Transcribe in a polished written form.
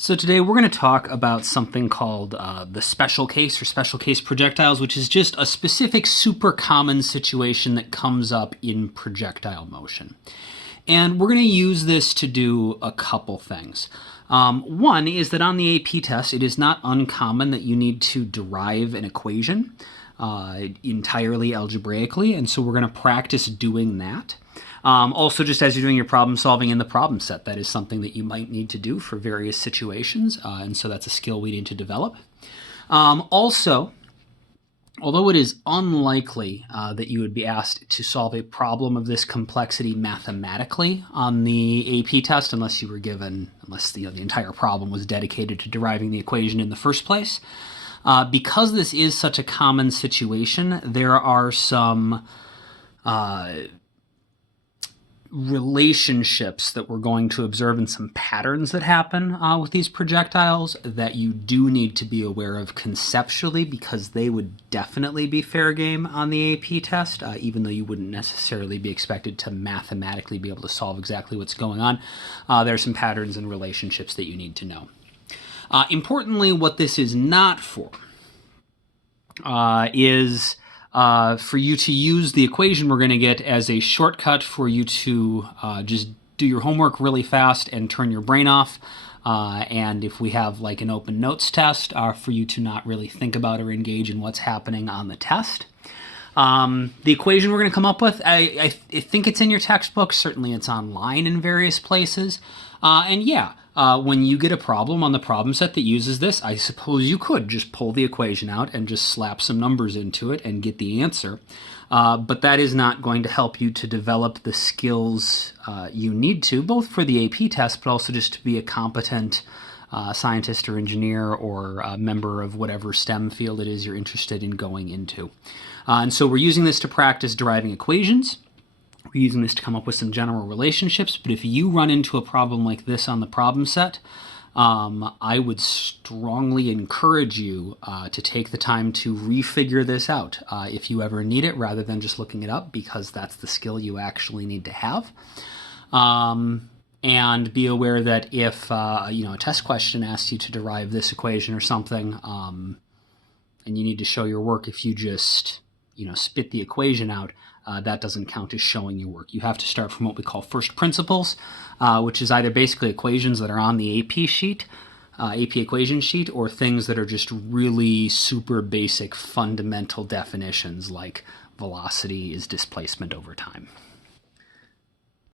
So today we're going to talk about something called the special case or special case projectiles, which is just a specific super common situation that comes up in projectile motion. And we're going to use this to do a couple things. One is that on the AP test, it is not uncommon that you need to derive an equation entirely algebraically, and so we're going to practice doing that. Also, just as you're doing your problem solving in the problem set, that is something that you might need to do for various situations, and so that's a skill we need to develop. Also, although it is unlikely that you would be asked to solve a problem of this complexity mathematically on the AP test, unless the entire problem was dedicated to deriving the equation in the first place, because this is such a common situation, there are some relationships that we're going to observe and some patterns that happen with these projectiles that you do need to be aware of conceptually, because they would definitely be fair game on the AP test, even though you wouldn't necessarily be expected to mathematically be able to solve exactly what's going on. There are some patterns and relationships that you need to know. Importantly, what this is not for is for you to use the equation we're going to get as a shortcut for you to just do your homework really fast and turn your brain off. And if we have like an open notes test, for you to not really think about or engage in what's happening on the test. The equation we're going to come up with, I think it's in your textbook. Certainly it's online in various places. And yeah, when you get a problem on the problem set that uses this, I suppose you could just pull the equation out and just slap some numbers into it and get the answer. But that is not going to help you to develop the skills you need to, both for the AP test, but also just to be a competent scientist or engineer or a member of whatever STEM field it is you're interested in going into. And so we're using this to practice deriving equations. We're using this to come up with some general relationships, but if you run into a problem like this on the problem set, I would strongly encourage you to take the time to refigure this out if you ever need it, rather than just looking it up, because that's the skill you actually need to have. And be aware that if a test question asks you to derive this equation or something, and you need to show your work, if you just spit the equation out, that doesn't count as showing your work. You have to start from what we call first principles, which is either basically equations that are on the AP sheet, AP equation sheet, or things that are just really super basic fundamental definitions like velocity is displacement over time.